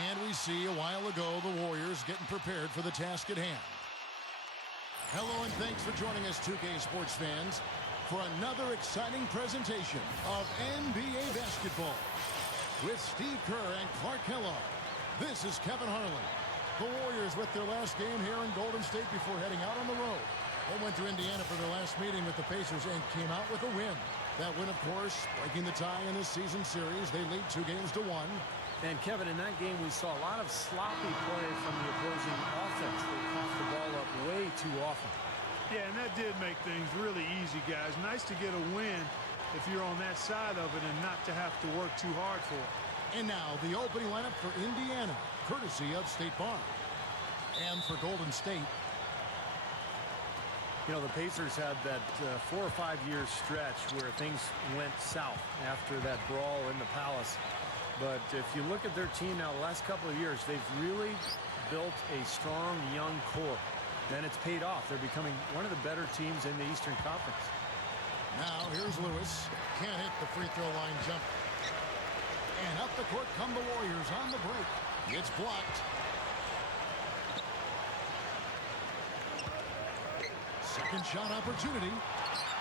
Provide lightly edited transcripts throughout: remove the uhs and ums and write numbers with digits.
And we see a while ago the Warriors getting prepared for the task at hand. Hello and thanks for joining us, 2K Sports fans, for another exciting presentation of NBA basketball. With Steve Kerr and Clark Kellogg, this is Kevin Harlan. The Warriors with their last game here in Golden State before heading out on the road. They went to Indiana for their last meeting with the Pacers and came out with a win. That win, of course, breaking the tie in this season series. They lead 2-1. And, Kevin, in that game, we saw a lot of sloppy play from the opposing offense. They coughed the ball up way too often. Yeah, and that did make things really easy, guys. Nice to get a win if you're on that side of it and not to have to work too hard for it. And now the opening lineup for Indiana, courtesy of State Farm. And for Golden State, you know, the Pacers had that 4 or 5 year stretch where things went south after that brawl in the Palace. But if you look at their team now, the last couple of years, they've really built a strong young core. And it's paid off. They're becoming one of the better teams in the Eastern Conference. Now here's Lewis. Can't hit the free throw line jump. And up the court come the Warriors on the break. It's blocked. Second shot opportunity.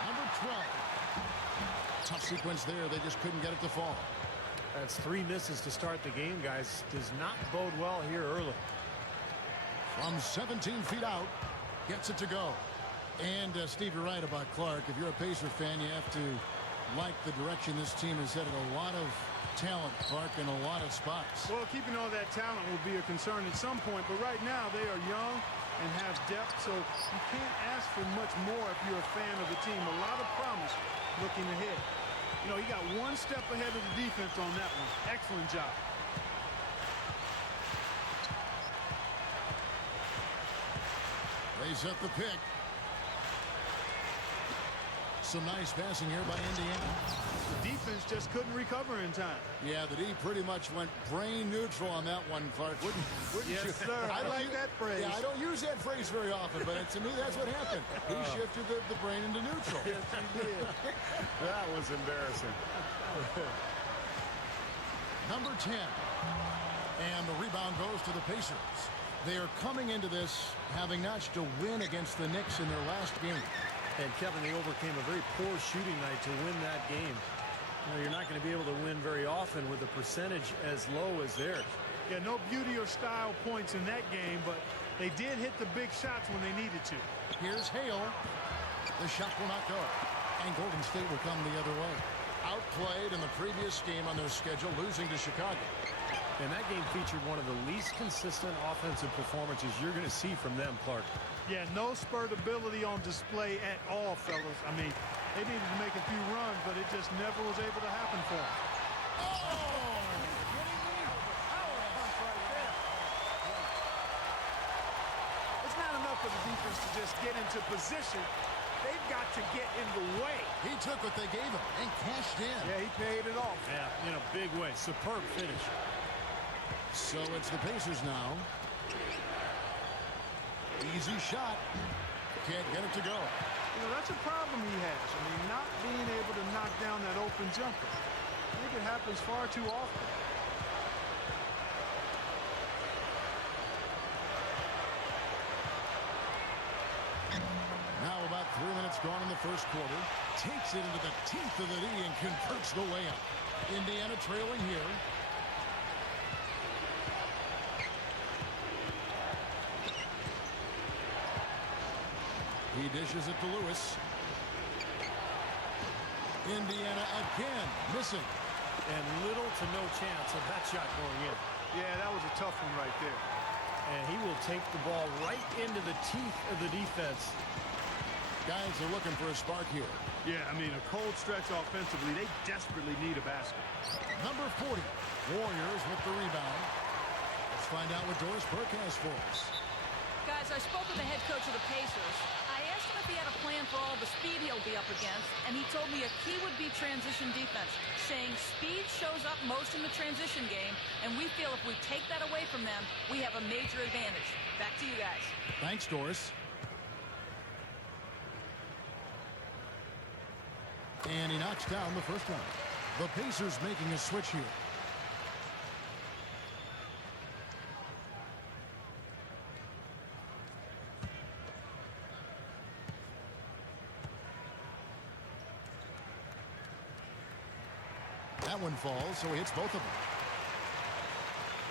Number 12. Tough sequence there. They just couldn't get it to fall. That's 3 misses to start the game, guys. Does not bode well here early. From 17 feet out, gets it to go. And, Steve, you're right about Clark. If you're a Pacer fan, you have to like the direction this team is headed. A lot of talent, Clark, in a lot of spots. Well, keeping all that talent will be a concern at some point, but right now they are young and have depth, so you can't ask for much more if you're a fan of the team. A lot of promise looking ahead. You know, he got one step ahead of the defense on that one. Excellent job. They set the pick. Some nice passing here by Indiana. The defense just couldn't recover in time. Yeah, the D pretty much went brain neutral on that one, Clark. Wouldn't yes, you? Sir. I like that phrase. Yeah, I don't use that phrase very often, but to me, that's what happened. He shifted the brain into neutral. Yes, he did. That was embarrassing. Number 10. And the rebound goes to the Pacers. They are coming into this having notched a win against the Knicks in their last game. And, Kevin, they overcame a very poor shooting night to win that game. You know, you're not going to be able to win very often with a percentage as low as theirs. Yeah, no beauty or style points in that game, but they did hit the big shots when they needed to. Here's Hale. The shot will not go. And Golden State will come the other way. Outplayed in the previous game on their schedule, losing to Chicago. And that game featured one of the least consistent offensive performances you're going to see from them, Clark. Yeah, no spurt ability on display at all, fellas. I mean, they needed to make a few runs, but it just never was able to happen for them. Oh! It's not enough for the defense to just get into position. They've got to get in the way. He took what they gave him and cashed in. Yeah, he paid it off. Yeah, in a big way. Superb finish. So it's the Pacers now. Easy shot. Can't get it to go. You know, that's a problem he has. I mean, not being able to knock down that open jumper. I think it happens far too often. Now about 3 minutes gone in the first quarter. Takes it into the teeth of the D and converts the layup. Indiana trailing here. He dishes it to Lewis. Indiana again missing. And little to no chance of that shot going in. Yeah, that was a tough one right there. And he will take the ball right into the teeth of the defense. Guys are looking for a spark here. Yeah, I mean, a cold stretch offensively. They desperately need a basket. Number 40, Warriors with the rebound. Let's find out what Doris Burke has for us. Guys, I spoke with the head coach of the Pacers. I asked him if he had a plan for all the speed he'll be up against, and he told me a key would be transition defense, saying speed shows up most in the transition game, and we feel if we take that away from them, we have a major advantage. Back to you guys. Thanks, Doris. And he knocks down the first one. The Pacers making a switch here. That one falls, so he hits both of them.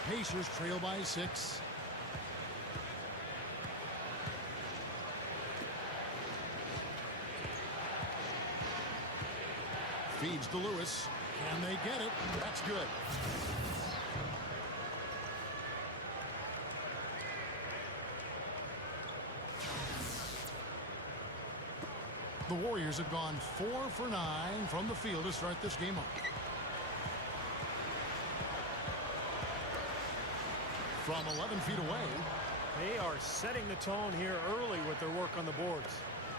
Pacers trail by 6. Feeds to Lewis. Can they get it? That's good. The Warriors have gone 4 for 9 from the field to start this game off. From 11 feet away. They are setting the tone here early with their work on the boards.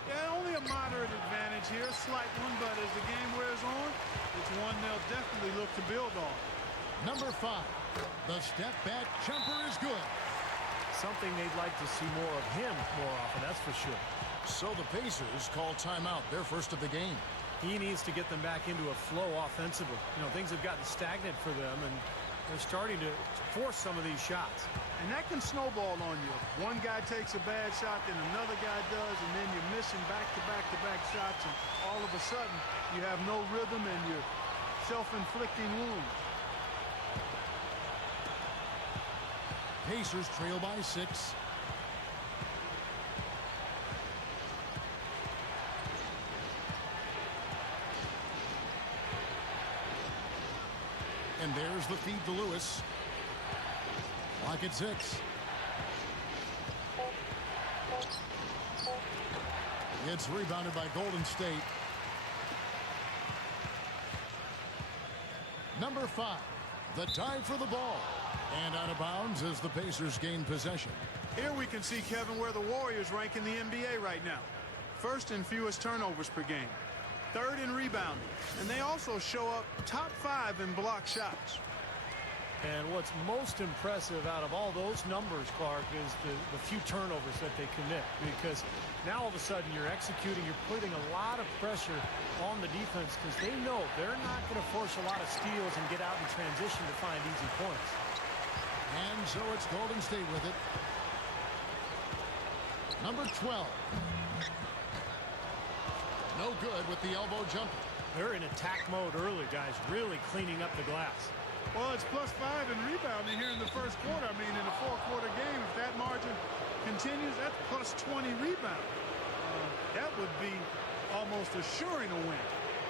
Yeah, only a moderate advantage here, a slight one, but as the game wears on, it's one they'll definitely look to build on. Number 5, the step back jumper is good. Something they'd like to see more of him more often, that's for sure. So the Pacers call timeout, their first of the game. He needs to get them back into a flow offensively. You know, things have gotten stagnant for them, and they're starting to force some of these shots. And that can snowball on you. One guy takes a bad shot, then another guy does, and then you're missing back-to-back-to-back shots, and all of a sudden you have no rhythm and you're self-inflicting wounds. Pacers trail by 6. And there's the feed to Lewis. Clock at 6. It's rebounded by Golden State. Number 5, the dive for the ball. And out of bounds as the Pacers gain possession. Here we can see, Kevin, where the Warriors rank in the NBA right now. First in fewest turnovers per game. Third in rebounding. And they also show up top 5 in block shots. And what's most impressive out of all those numbers, Clark, is the few turnovers that they commit. Because now all of a sudden you're executing, you're putting a lot of pressure on the defense because they know they're not going to force a lot of steals and get out in transition to find easy points. And so it's Golden State with it. Number 12. No good with the elbow jumper. They're in attack mode early, guys, really cleaning up the glass. Well, it's +5 in rebounding here in the first quarter. I mean, in a 4-quarter game, if that margin continues, that's +20 rebound. That would be almost assuring a win.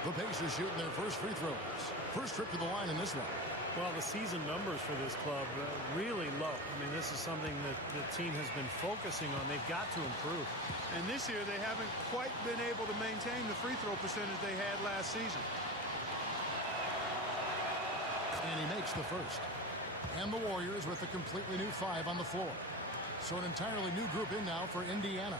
The Pacers shooting their first free throws. First trip to the line in this one. Well, the season numbers for this club really low. I mean, this is something that the team has been focusing on. They've got to improve. And this year, they haven't quite been able to maintain the free throw percentage they had last season. And he makes the first. And the Warriors with a completely new 5 on the floor. So an entirely new group in now for Indiana.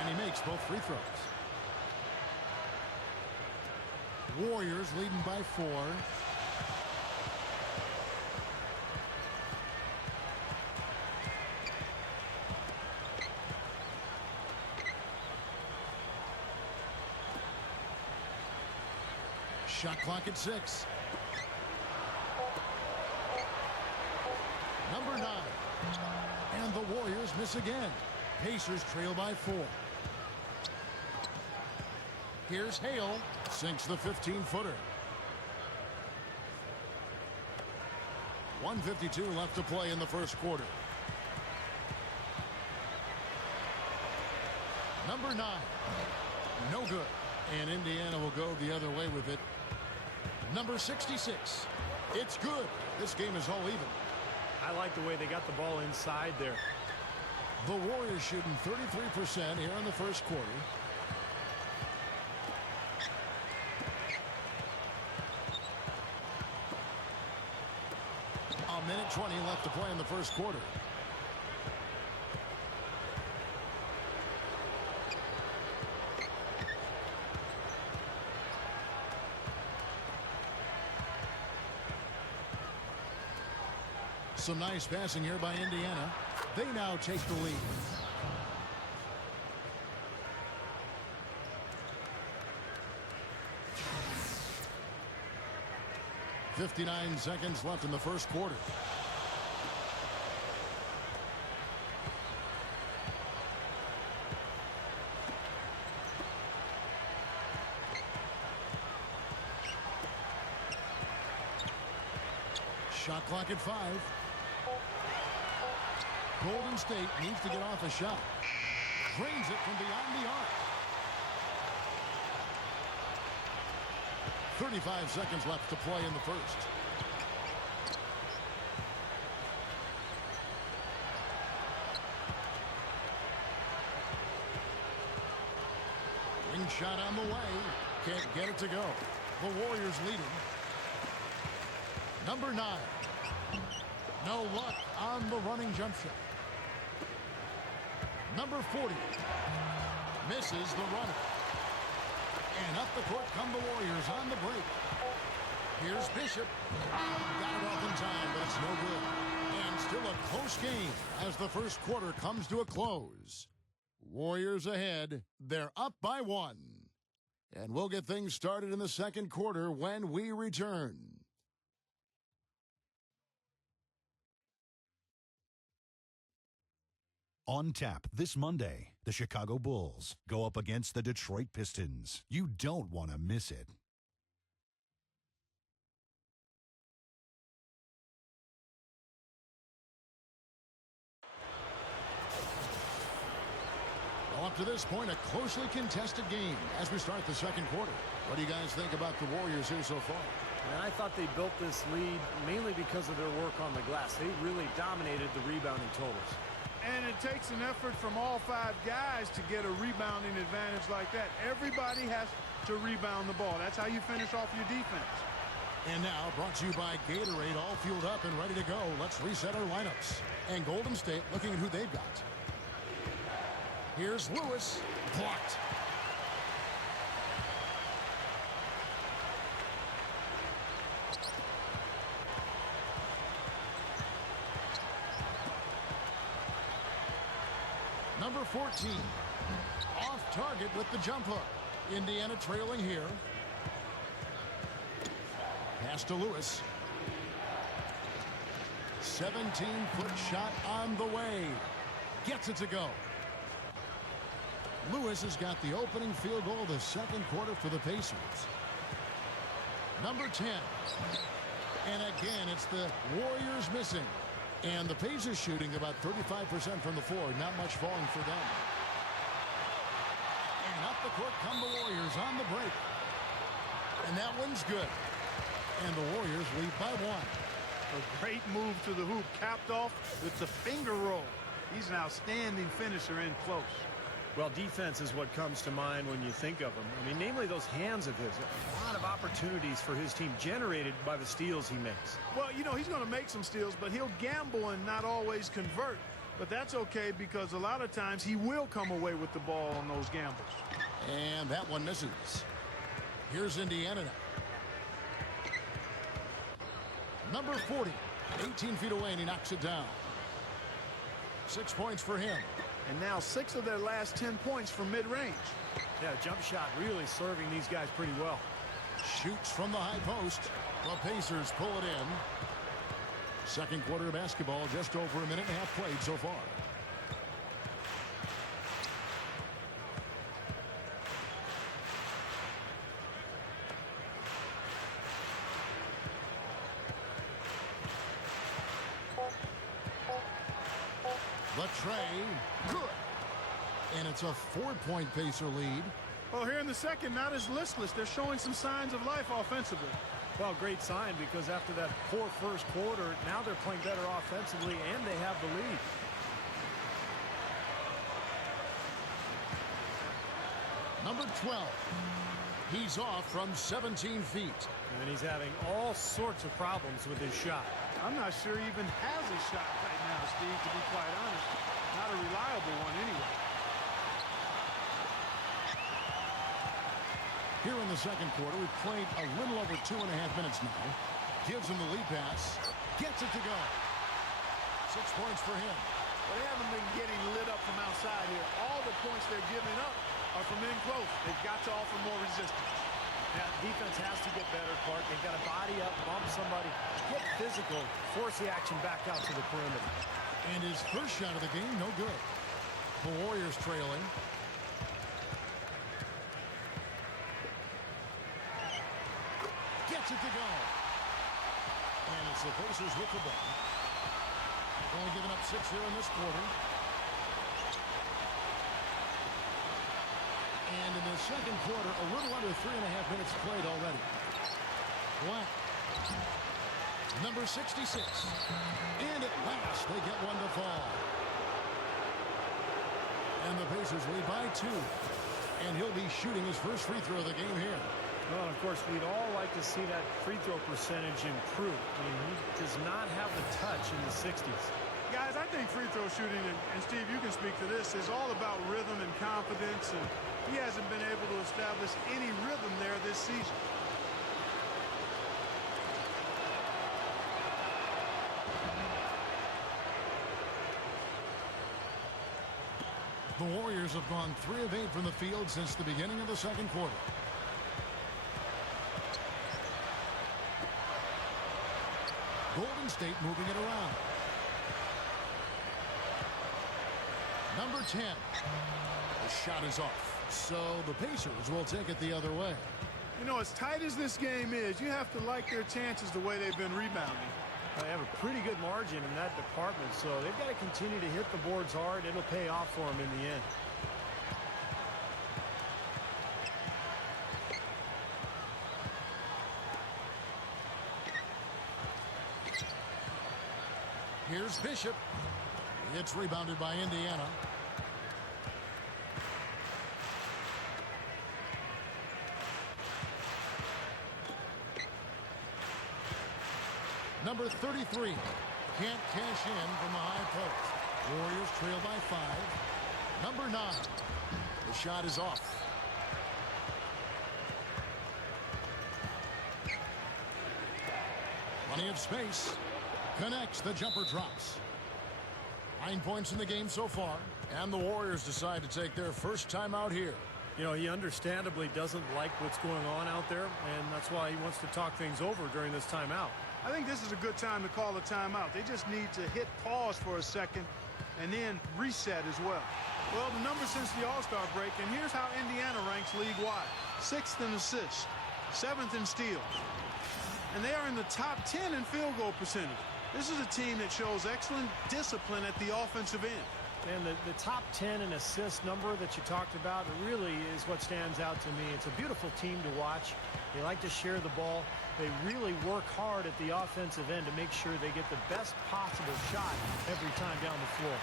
And he makes both free throws. Warriors leading by 4. Shot clock at 6. Number 9. And the Warriors miss again. Pacers trail by 4. Here's Hale. Sinks the 15-footer. 1:52 left to play in the first quarter. Number 9. No good. And Indiana will go the other way with it. Number 66. It's good. This game is all even. I like the way they got the ball inside there. The Warriors shooting 33% here in the first quarter. A minute 20 left to play in the first quarter. Some nice passing here by Indiana. They now take the lead. 59 seconds left in the first quarter. Shot clock at 5. Golden State needs to get off a shot. Drains it from beyond the arc. 35 seconds left to play in the first. Ring shot on the way. Can't get it to go. The Warriors leading. Number 9. No luck on the running jump shot. Number 40. Misses the runner. And up the court come the Warriors on the break. Here's Bishop. Got it off in time, but it's no good. And still a close game as the first quarter comes to a close. Warriors ahead. They're up by 1. And we'll get things started in the second quarter when we return. On tap this Monday, the Chicago Bulls go up against the Detroit Pistons. You don't want to miss it. Well, up to this point, a closely contested game as we start the second quarter. What do you guys think about the Warriors here so far? And I thought they built this lead mainly because of their work on the glass. They really dominated the rebounding totals. And it takes an effort from all 5 guys to get a rebounding advantage like that. Everybody has to rebound the ball. That's how you finish off your defense. And now, brought to you by Gatorade, all fueled up and ready to go. Let's reset our lineups. And Golden State looking at who they've got. Here's Lewis. Blocked. Number 14. Off target with the jump hook. Indiana trailing here. Pass to Lewis. 17-foot shot on the way. Gets it to go. Lewis has got the opening field goal of the second quarter for the Pacers. Number 10. And again, it's the Warriors missing. And the Pacers shooting about 35% from the floor. Not much falling for them. And up the court come the Warriors on the break. And that one's good. And the Warriors lead by 1. A great move to the hoop, capped off with the finger roll. He's an outstanding finisher in close. Well, defense is what comes to mind when you think of him. I mean, namely those hands of his. A lot of opportunities for his team generated by the steals he makes. Well, you know, he's going to make some steals, but he'll gamble and not always convert. But that's okay because a lot of times he will come away with the ball on those gambles. And that one misses. Here's Indiana now. Number 40. 18 feet away, and he knocks it down. 6 points for him. And now 6 of their last 10 points from mid-range. Yeah, jump shot really serving these guys pretty well. Shoots from the high post. The Pacers pull it in. Second quarter of basketball, just over a minute and a half played so far. The tray, good. And it's a 4-point Pacer lead. Well, here in the second, not as listless. They're showing some signs of life offensively. Well, great sign because after that poor first quarter, now they're playing better offensively and they have the lead. Number 12. He's off from 17 feet. And he's having all sorts of problems with his shot. I'm not sure he even has a shot right now, Steve, to be quite honest. Not a reliable one anyway. Here in the second quarter, we've played a little over 2.5 minutes now. Gives him the lead pass. Gets it to go. 6 points for him. Well, they haven't been getting lit up from outside here. All the points they're giving up are from in close. They've got to offer more resistance. Yeah, defense has to get better, Clark. They've got to body up, bump somebody, get physical, force the action back out to the perimeter. And his first shot of the game, no good. The Warriors trailing. Gets it to go. And it's the Pacers with the ball. Only giving up 6 here in this quarter. And in the second quarter, a little under 3.5 minutes played already. Black. Number 66. And at last, they get one to fall. And the Pacers lead by 2. And he'll be shooting his first free throw of the game here. Well, of course, we'd all like to see that free throw percentage improve. I mean, he does not have the touch in the 60s. Guys, I think free throw shooting, and Steve, you can speak to this, is all about rhythm and confidence, and he hasn't been able to establish any rhythm there this season. The Warriors have gone 3 of 8 from the field since the beginning of the second quarter. Golden State moving it around. Number 10. The shot is off. So the Pacers will take it the other way. You know, as tight as this game is, you have to like their chances the way they've been rebounding. They have a pretty good margin in that department, so they've got to continue to hit the boards hard. It'll pay off for them in the end. Here's Bishop. It's rebounded by Indiana. Number 33 can't cash in from the high post. Warriors trail by 5. Number 9. The shot is off. Plenty of space. Connects. The jumper drops. 9 points in the game so far. And the Warriors decide to take their first time out here. You know, he understandably doesn't like what's going on out there, and that's why he wants to talk things over during this timeout. I think this is a good time to call a timeout. They just need to hit pause for a second and then reset as well. Well, the numbers since the All-Star break, and here's how Indiana ranks league-wide. 6th in assists, 7th in steals. And they are in the top 10 in field goal percentage. This is a team that shows excellent discipline at the offensive end. And the top 10 in assist number that you talked about really is what stands out to me. It's a beautiful team to watch. They like to share the ball. They really work hard at the offensive end to make sure they get the best possible shot every time down the floor.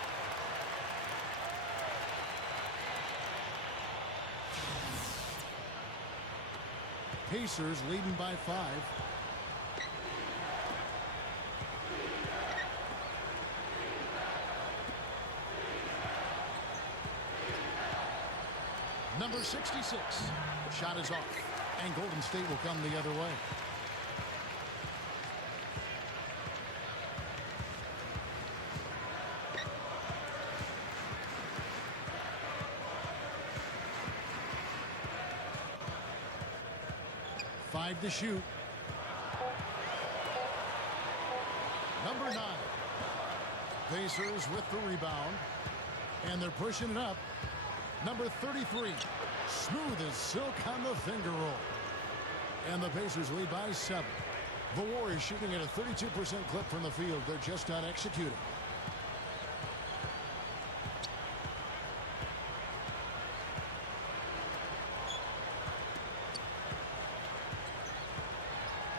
Pacers leading by 5. Number 66. Shot is off. And Golden State will come the other way. Five to shoot. Number 9. Pacers with the rebound. And they're pushing it up. Number 33. Smooth as silk on the finger roll. And the Pacers lead by 7. The Warriors shooting at a 32% clip from the field. They're just not executing.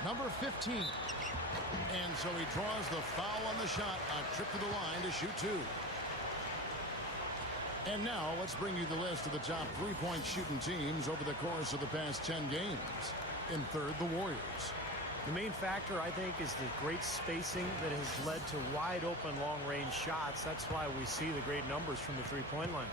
Number 15. And so he draws the foul on the shot. A trip to the line to shoot 2. And now let's bring you the list of the top three-point shooting teams over the course of the past 10 games. In third, the Warriors. The main factor, I think, is the great spacing that has led to wide-open long-range shots. That's why we see the great numbers from the three-point line.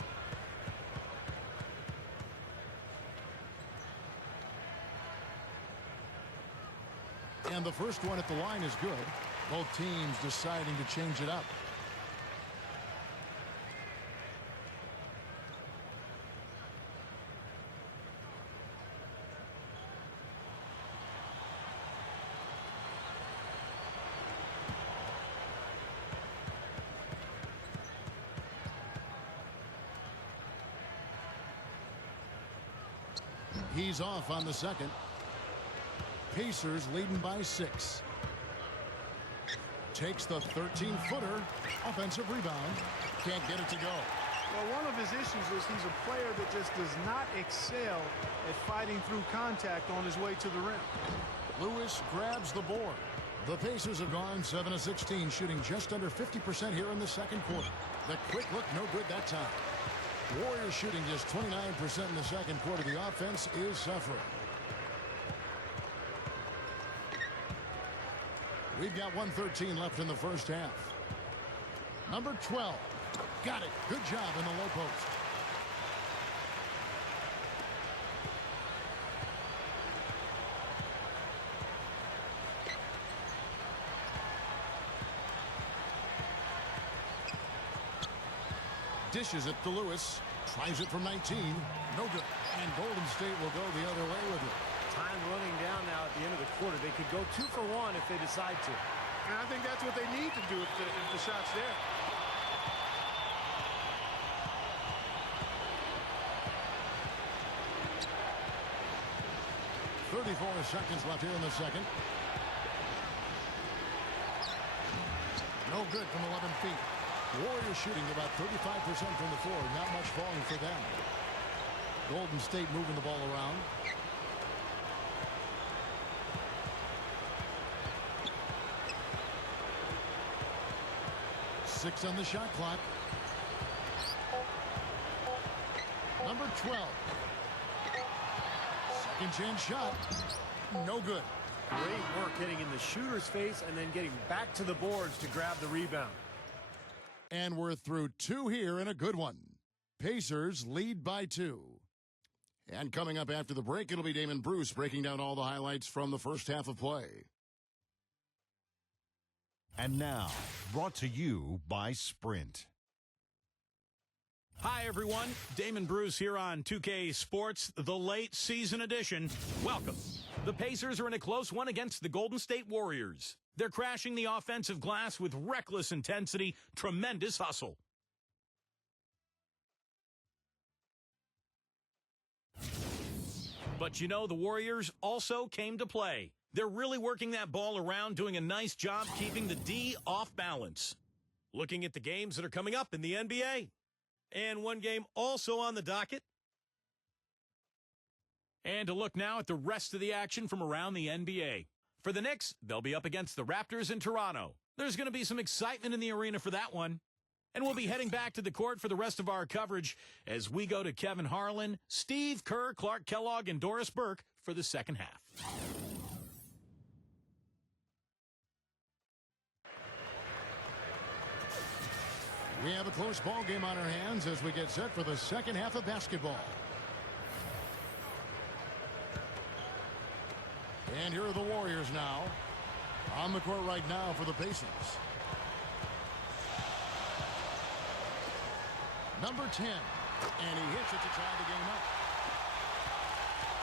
And the first one at the line is good. Both teams deciding to change it up. He's off on the second. Pacers leading by 6. Takes the 13-footer. Offensive rebound. Can't get it to go. Well, one of his issues is he's a player that just does not excel at fighting through contact on his way to the rim. Lewis grabs the board. The Pacers have gone 7 of 16, shooting just under 50% here in the second quarter. The quick look, no good that time. Warriors shooting just 29% in the second quarter. The offense is suffering. We've got 1:13 left in the first half. Number 12. Got it. Good job in the low post. Dishes it to Lewis. Tries it from 19. No good. And Golden State will go the other way with it. Time running down now at the end of the quarter. They could go 2 for 1 if they decide to. And I think that's what they need to do if the shot's there. .34 seconds left here in the second. No good from 11 feet. Warriors shooting about 35% from the floor. Not much falling for them. Golden State moving the ball around. Six on the shot clock. Number 12. Second chance shot. No good. Great work hitting in the shooter's face and then getting back to the boards to grab the rebound. And we're through 2 here and a good one. Pacers lead by 2. And coming up after the break, it'll be Damon Bruce breaking down all the highlights from the first half of play. And now, brought to you by Sprint. Hi, everyone. Damon Bruce here on 2K Sports, the late season edition. Welcome. The Pacers are in a close one against the Golden State Warriors. They're crashing the offensive glass with reckless intensity, tremendous hustle. But you know, the Warriors also came to play. They're really working that ball around, doing a nice job keeping the D off balance. Looking at the games that are coming up in the NBA. And one game also on the docket. And to look now at the rest of the action from around the NBA. For the Knicks, they'll be up against the Raptors in Toronto. There's going to be some excitement in the arena for that one. And we'll be heading back to the court for the rest of our coverage as we go to Kevin Harlan, Steve Kerr, Clark Kellogg, and Doris Burke for the second half. We have a close ball game on our hands as we get set for the second half of basketball. And here are the Warriors now. On the court right now for the Pacers. Number 10. And he hits it to tie the game up.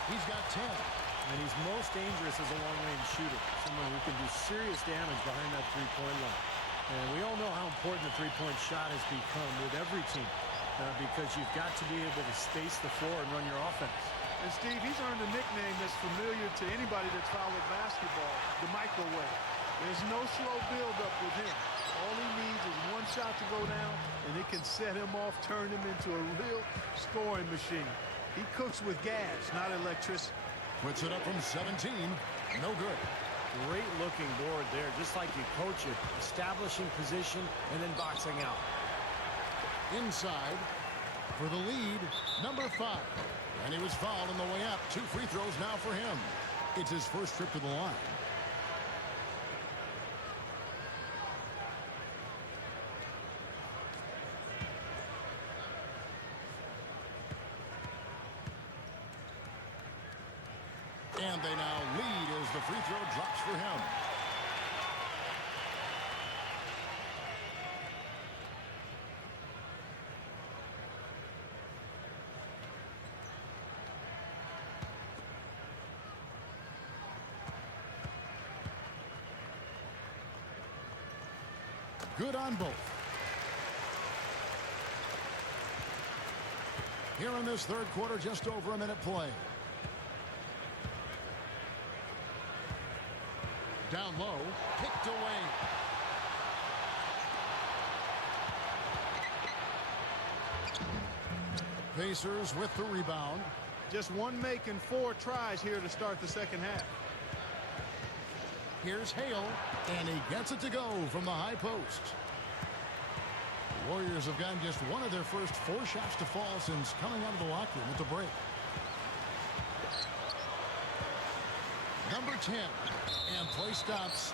He's got 10. And he's most dangerous as a long-range shooter. Someone who can do serious damage behind that three-point line. And we all know how important the three-point shot has become with every team because you've got to be able to space the floor and run your offense. And Steve, he's earned a nickname that's familiar to anybody that's followed basketball, the microwave. There's no slow build-up with him. All he needs is one shot to go down, and it can set him off, turn him into a real scoring machine. He cooks with gas, not electricity. Puts it up from 17. No good. Great looking board there, just like you coach it. Establishing position and then boxing out. Inside for the lead, number 5. And he was fouled on the way up. 2 free throws now for him. It's his first trip to the line. And they now lead as the free throw drops for him. Good on both. Here in this third quarter, just over a minute play. Down low, picked away. Pacers with the rebound. Just one make and 4 tries here to start the second half. Here's Hale, and he gets it to go from the high post. The Warriors have gotten just one of their first 4 shots to fall since coming out of the locker room at the break. Number 10, and play stops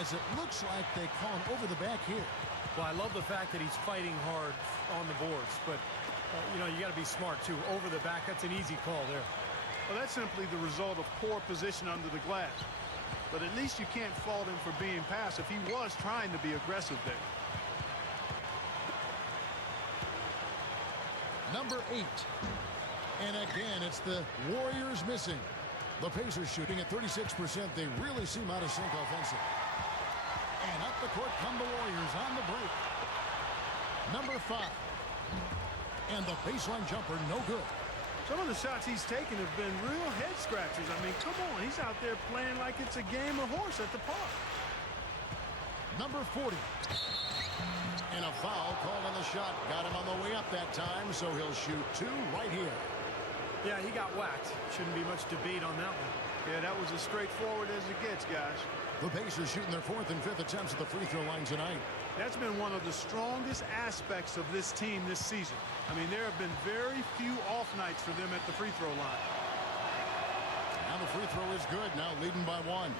as it looks like they call him over the back here. Well, I love the fact that he's fighting hard on the boards, but you know, you got to be smart too. Over the back, that's an easy call there. Well, that's simply the result of poor position under the glass. But at least you can't fault him for being passive. He was trying to be aggressive there. Number 8. And again, it's the Warriors missing. The Pacers shooting at 36%. They really seem out of sync offensively. And up the court come the Warriors on the break. Number 5. And the baseline jumper, no good. Some of the shots he's taken have been real head scratchers. I mean, come on. He's out there playing like it's a game of horse at the park. Number 40. And a foul called on the shot. Got him on the way up that time, so he'll shoot 2 right here. Yeah, he got whacked. Shouldn't be much debate on that one. Yeah, that was as straightforward as it gets, guys. The Pacers shooting their 4th and 5th attempts at the free throw line tonight. That's been one of the strongest aspects of this team this season. I mean, there have been very few off nights for them at the free throw line. Now the free throw is good, now leading by 1.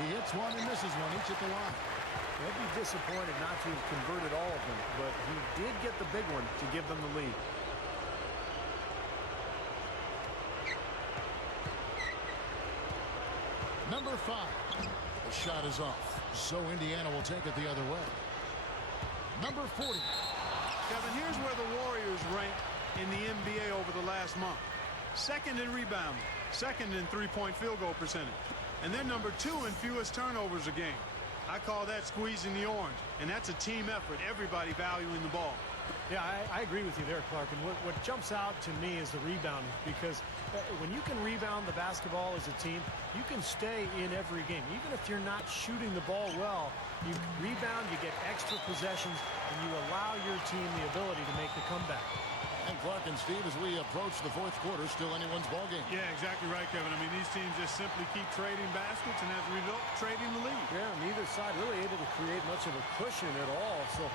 He hits one and misses one, each at the line. He'll be disappointed not to have converted all of them, but he did get the big one to give them the lead. Number 5. The shot is off, so Indiana will take it the other way. Number 40. Kevin, here's where the Warriors rank in the NBA over the last month. 2nd in rebounding, 2nd in three-point field goal percentage, and they're number 2 in fewest turnovers a game. I call that squeezing the orange, and that's a team effort, everybody valuing the ball. Yeah, I agree with you there, Clark. And what jumps out to me is the rebounding, because when you can rebound the basketball as a team, you can stay in every game. Even if you're not shooting the ball well, you rebound, you get extra possessions, and you allow your team the ability to make the comeback. And Clark and Steve, as we approach the 4th quarter, still anyone's ball game. Yeah, exactly right, Kevin. I mean, these teams just simply keep trading baskets, and as a result, trading the lead. Yeah, neither side really able to create much of a cushion at all. So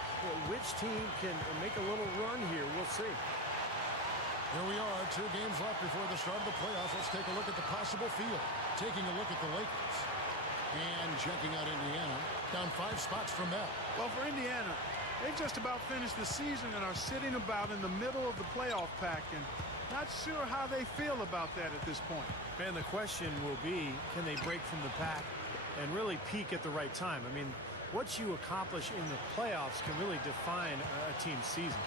which team can make a little run here? We'll see. Here we are, 2 games left before the start of the playoffs. Let's take a look at the possible field. Taking a look at the Lakers. And checking out Indiana. Down 5 spots from them. Well, for Indiana, they've just about finished the season and are sitting about in the middle of the playoff pack, and not sure how they feel about that at this point. And the question will be, can they break from the pack and really peak at the right time? I mean, what you accomplish in the playoffs can really define a team's season.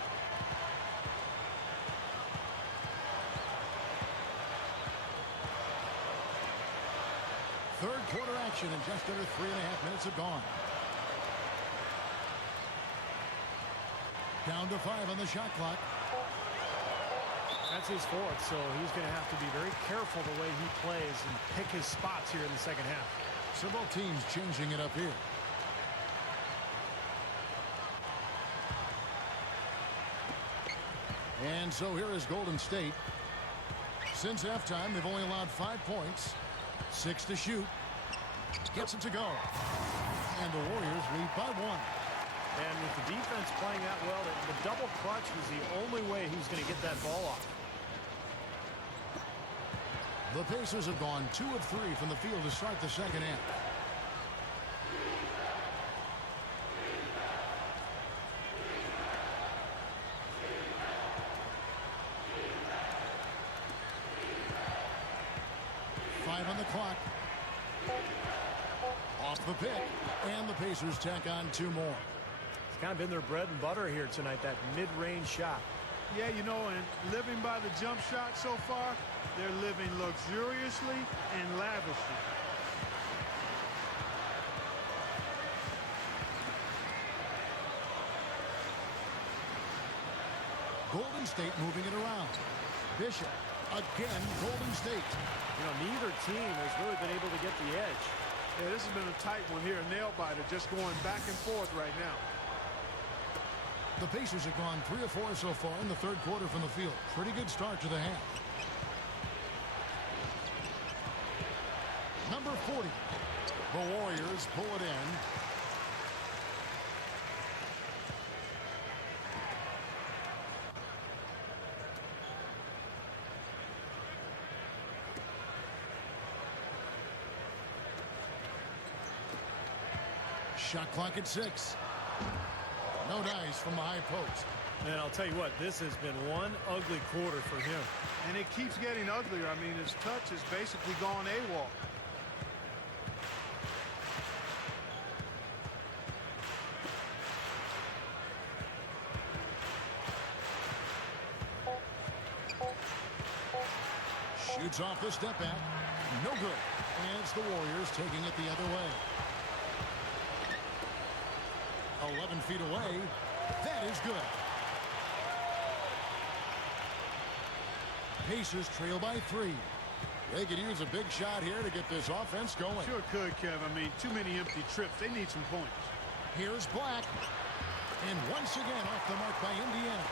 Third quarter action, and just under 3.5 minutes have gone. Down to 5 on the shot clock. That's his 4th, so he's going to have to be very careful the way he plays and pick his spots here in the second half. So both teams changing it up here. And so here is Golden State. Since halftime, they've only allowed 5 points. 6 to shoot. Gets it to go. And the Warriors lead by 1. And with the defense playing that well, the double clutch was the only way he was going to get that ball off. The Pacers have gone 2 of 3 from the field to start the second half. On the clock. Off the pick, and the Pacers tack on 2 more. It's kind of been their bread and butter here tonight, that mid-range shot. Yeah, you know, and living by the jump shot so far, they're living luxuriously and lavishly. Golden State moving it around. Bishop. Again, Golden State. You know, neither team has really been able to get the edge. Yeah, this has been a tight one here. Nail-biter just going back and forth right now. The Pacers have gone 3 of 4 so far in the third quarter from the field. Pretty good start to the half. Number 40. The Warriors pull it in. Shot clock at 6. No dice from the high post. And I'll tell you what, this has been one ugly quarter for him. And it keeps getting uglier. I mean, his touch has basically gone AWOL. Shoots off the step back. No good. And it's the Warriors taking it the other way. 11 feet away. That is good. Pacers trail by 3. They could use a big shot here to get this offense going. Sure could, Kev. I mean, too many empty trips. They need some points. Here's Black. And once again off the mark by Indiana.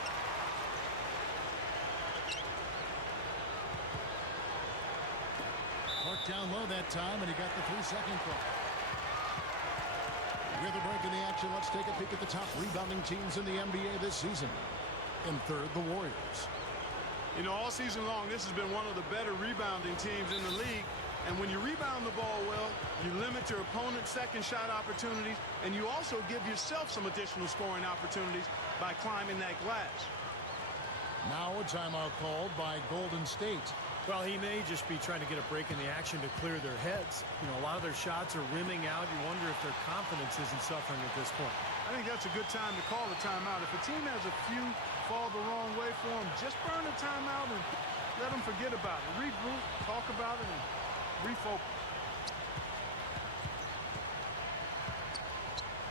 Clark down low that time, and he got the 3-second clock. With a break in the action, let's take a peek at the top rebounding teams in the NBA this season. In third, the Warriors. You know, all season long, this has been one of the better rebounding teams in the league. And when you rebound the ball well, you limit your opponent's second shot opportunities, and you also give yourself some additional scoring opportunities by climbing that glass. Now a timeout called by Golden State. Well, he may just be trying to get a break in the action to clear their heads. You know, a lot of their shots are rimming out. You wonder if their confidence isn't suffering at this point. I think that's a good time to call a timeout. If a team has a few fall the wrong way for them, just burn a timeout and let them forget about it. Regroup, talk about it, and refocus.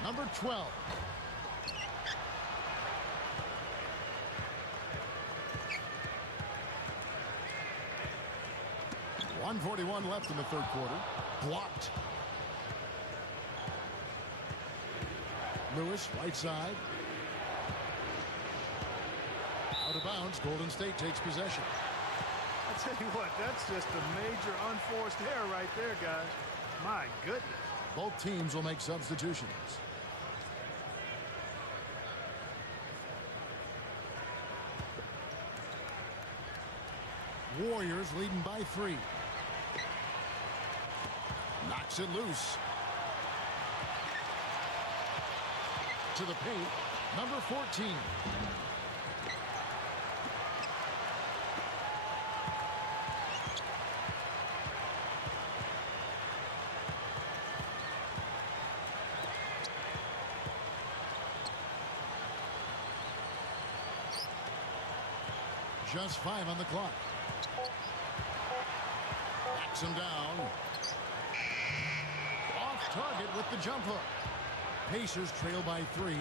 Number 12. 1:41 left in the third quarter. Blocked. Lewis, right side. Out of bounds. Golden State takes possession. I tell you what, that's just a major unforced error right there, guys. My goodness. Both teams will make substitutions. Warriors leading by 3. Knocks it loose. To the paint. Number 14. Just 5 on the clock. Backs him down. Off target with the jump hook. Pacers trail by 3.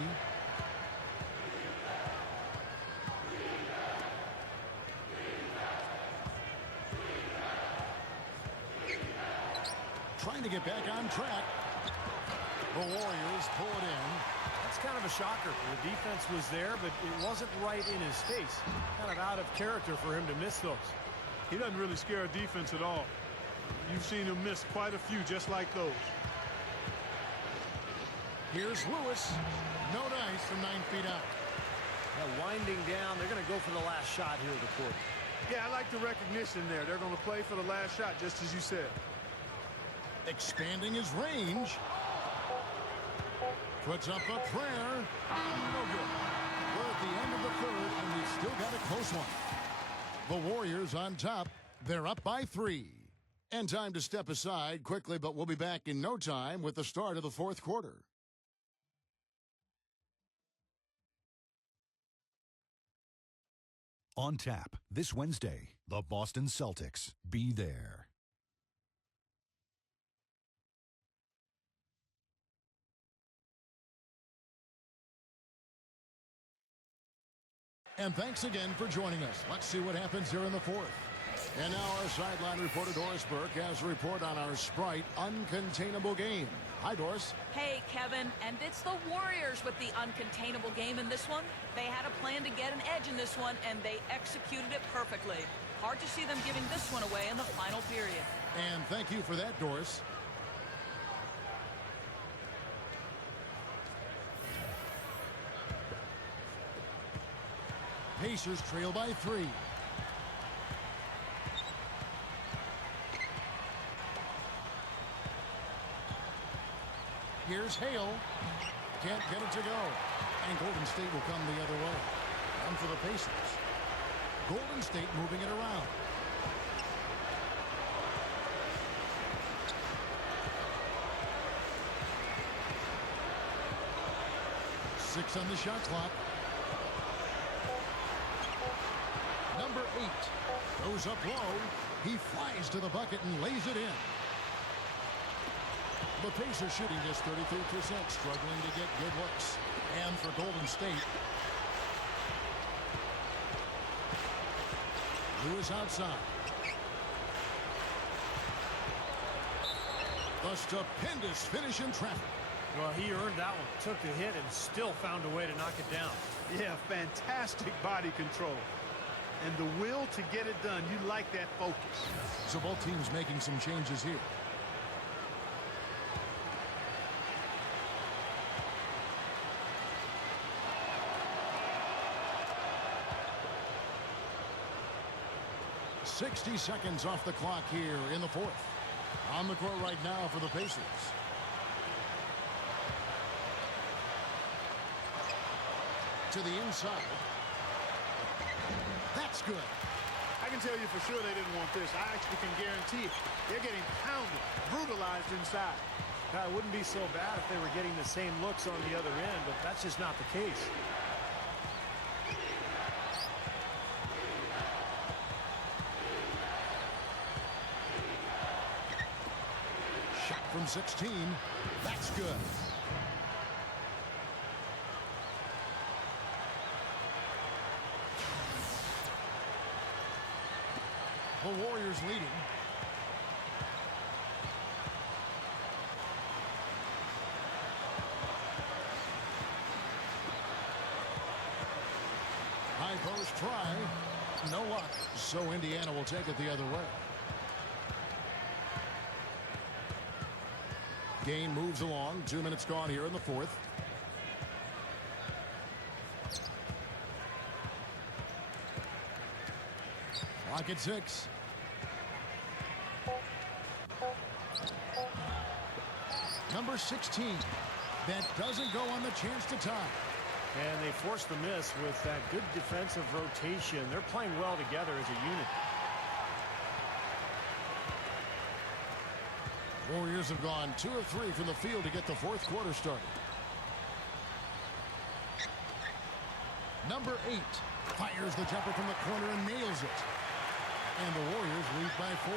Trying to get back on track. The Warriors pull it in. That's kind of a shocker. The defense was there, but it wasn't right in his face. Kind of out of character for him to miss those. He doesn't really scare a defense at all. You've seen him miss quite a few just like those. Here's Lewis. No dice from 9 feet out. Now winding down, they're going to go for the last shot here of the quarter. Yeah, I like the recognition there. They're going to play for the last shot, just as you said. Expanding his range. Puts up a prayer. No good. We're at the end of the third, and we've still got a close one. The Warriors on top. They're up by 3. And time to step aside quickly, but we'll be back in no time with the start of the fourth quarter. On tap this Wednesday, the Boston Celtics. Be there. And thanks again for joining us. Let's see what happens here in the fourth. And now our sideline reporter, Doris Burke, has a report on our Sprite uncontainable game. Hi, Doris. Hey, Kevin. And it's the Warriors with the uncontainable game in this one. They had a plan to get an edge in this one, and they executed it perfectly. Hard to see them giving this one away in the final period. And thank you for that, Doris. Pacers trail by 3. Here's Hale. Can't get it to go. And Golden State will come the other way. One for the Pacers. Golden State moving it around. Six on the shot clock. Number 8 goes up low. He flies to the bucket and lays it in. The Pacers shooting just 33%, struggling to get good looks. And for Golden State, Lewis outside. The stupendous finish in traffic. Well, he earned that one. Took the hit and still found a way to knock it down. Yeah, fantastic body control. And the will to get it done. You like that focus. So both teams making some changes here. .60 seconds off the clock here in the fourth. On the court right now for the Pacers. To the inside. That's good. I can tell you for sure they didn't want this. I actually can guarantee it. They're getting pounded, brutalized inside. Now, it wouldn't be so bad if they were getting the same looks on the other end, but that's just not the case. Shot from 16. That's good. The Warriors leading. High post try. No luck. So Indiana will take it the other way. Game moves along. 2 minutes gone here in the fourth. Clock at 6. Number 16. That doesn't go on the chance to tie. And they forced the miss with that good defensive rotation. They're playing well together as a unit. Warriors have gone 2 of 3 from the field to get the fourth quarter started. Number 8 fires the jumper from the corner and nails it. And the Warriors lead by 4.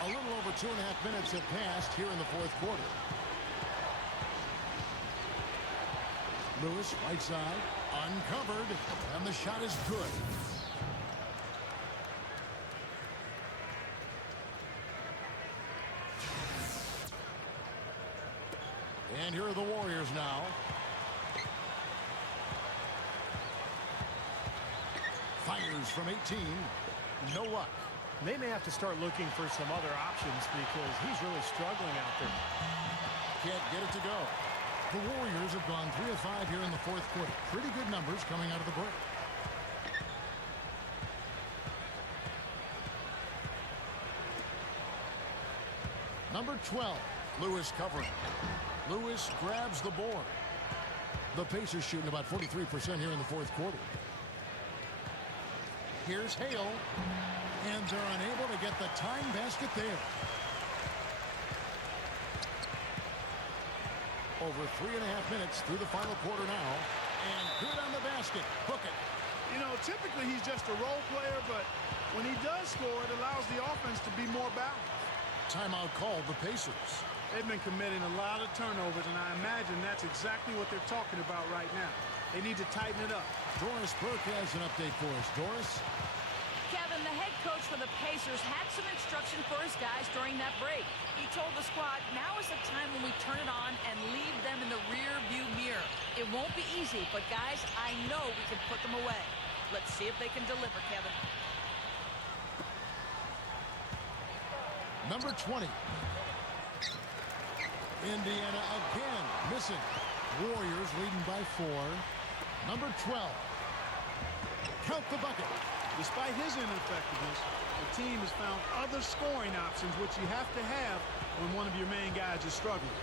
A little over 2.5 minutes have passed here in the fourth quarter. Lewis, right side, uncovered, and the shot is good. And here are the Warriors now. Fires from 18. No luck. They may have to start looking for some other options because he's really struggling out there. Can't get it to go. The Warriors have gone 3 of 5 here in the fourth quarter. Pretty good numbers coming out of the break. Number 12, Lewis covering. Lewis grabs the board. The Pacers shooting about 43% here in the fourth quarter. Here's Hale, and they're unable to get the tying basket there. Over 3.5 minutes through the final quarter now, and good on the basket. Book it. You know, typically he's just a role player, but when he does score, it allows the offense to be more balanced. Timeout called the Pacers. They've been committing a lot of turnovers, and I imagine that's exactly what they're talking about right now. They need to tighten it up. Doris Burke has an update for us. Doris? Kevin, the head coach for the Pacers had some instruction for his guys during that break. He told the squad, now is the time when we turn it on and leave them in the rear view mirror. It won't be easy, but guys, I know we can put them away. Let's see if they can deliver, Kevin. Number 20. Indiana again missing. Warriors leading by 4. Number 12. Count the bucket. Despite his ineffectiveness, the team has found other scoring options, which you have to have when one of your main guys is struggling.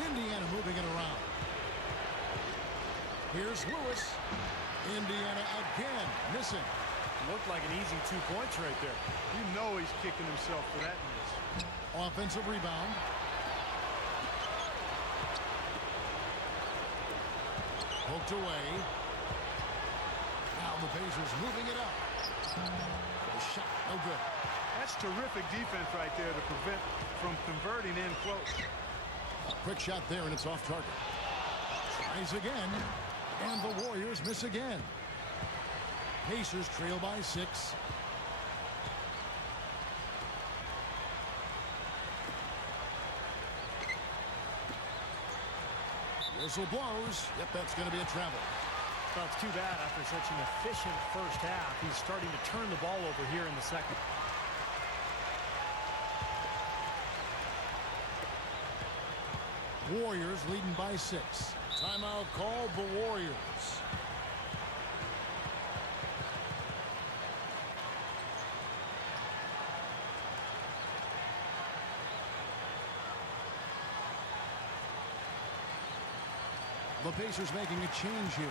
Indiana moving it around. Here's Lewis. Indiana again missing. Looked like an easy 2 points right there. You know he's kicking himself for that miss. Offensive rebound. Poked away. Now the Pacers moving it up. The shot, no good. That's terrific defense right there to prevent from converting in close. A quick shot there, and it's off target. Tries again, and the Warriors miss again. Pacers trail by 6. Whistle blows. Yep, that's going to be a travel. Well, it's too bad after such an efficient first half. He's starting to turn the ball over here in the second. Warriors leading by 6. Timeout called the Warriors. The Pacers making a change here.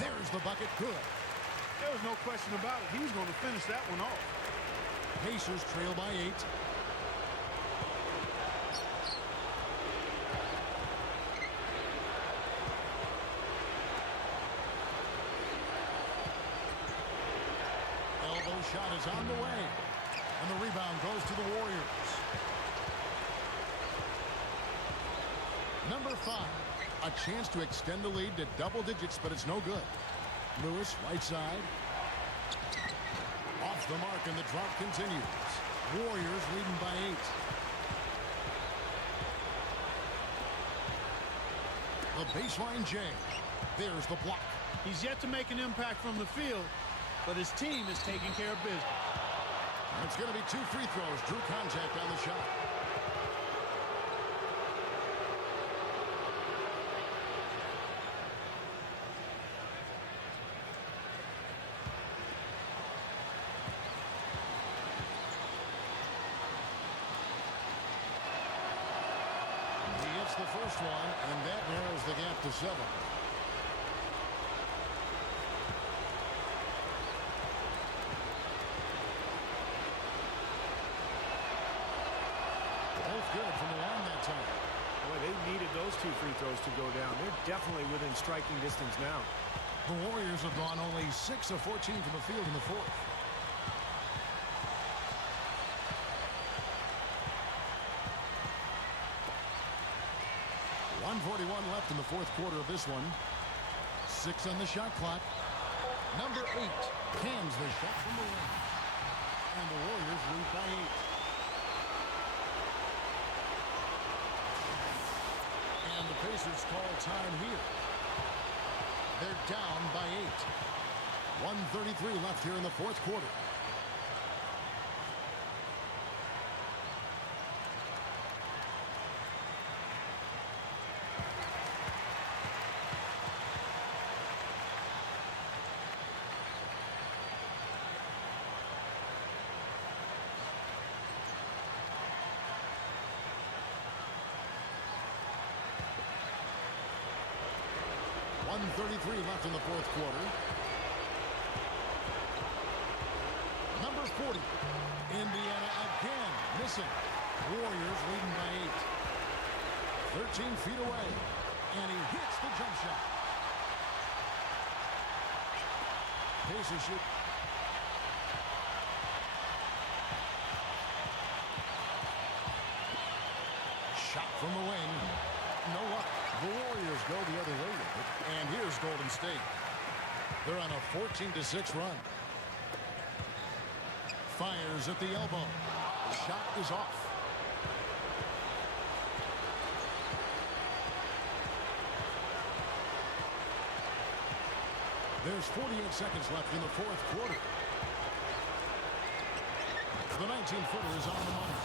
There's the bucket. Good. There was no question about it. He was going to finish that one off. Pacers trail by 8. Elbow shot is on the way. And the rebound goes to the Warriors. Number 5. A chance to extend the lead to double digits, but it's no good. Lewis, right side. Off the mark, and the drought continues. Warriors leading by 8. The baseline J. There's the block. He's yet to make an impact from the field, but his team is taking care of business. And it's going to be 2 free throws. Drew contact on the shot. The first one, and that narrows the gap to 7. Both good from the line that time. Boy, they needed those 2 free throws to go down. They're definitely within striking distance now. The Warriors have gone only 6 of 14 from the field in the 4th. .41 left in the 4th quarter of this one. 6 on the shot clock. Number 8 cans the shot from the rim. And the Warriors lead by 8. And the Pacers call time here. They're down by 8. 1:33 left here in the 4th quarter. 1:33 left in the fourth quarter. Number 40. Indiana again missing. Warriors leading by 8. 13 feet away. And he hits the jump shot. Pacers shoot. Shot from the wing. No luck. The Warriors go the other way with it. And here's Golden State. They're on a 14-6 run. Fires at the elbow. The shot is off. There's 48 seconds left in the fourth quarter. The 19-footer is on the money.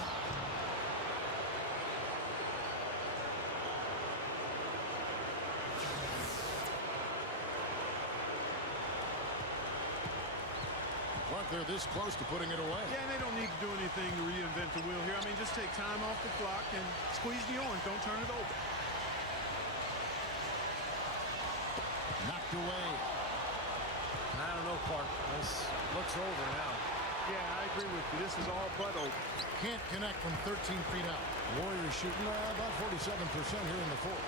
They're this close to putting it away. Yeah, and they don't need to do anything to reinvent the wheel here. I mean, just take time off the clock and squeeze the orange. Don't turn it over. Knocked away. I don't know, Clark. This looks over now. Yeah, I agree with you. This is all but over. Can't connect from 13 feet out. Warriors shooting about 47% here in the fourth.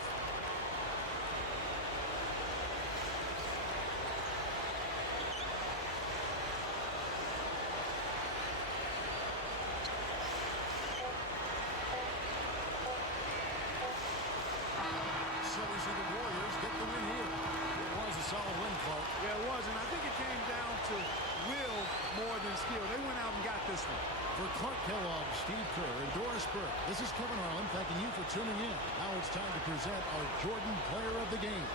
So we see the Warriors get the win here. It was a solid win, Clark. Yeah, it was, and I think it came down to will more than skill. They went out and got this one. For Clark Kellogg, Steve Kerr, and Doris Burke, this is Kevin Harlan thanking you for tuning in. Now it's time to present our Jordan Player of the Game.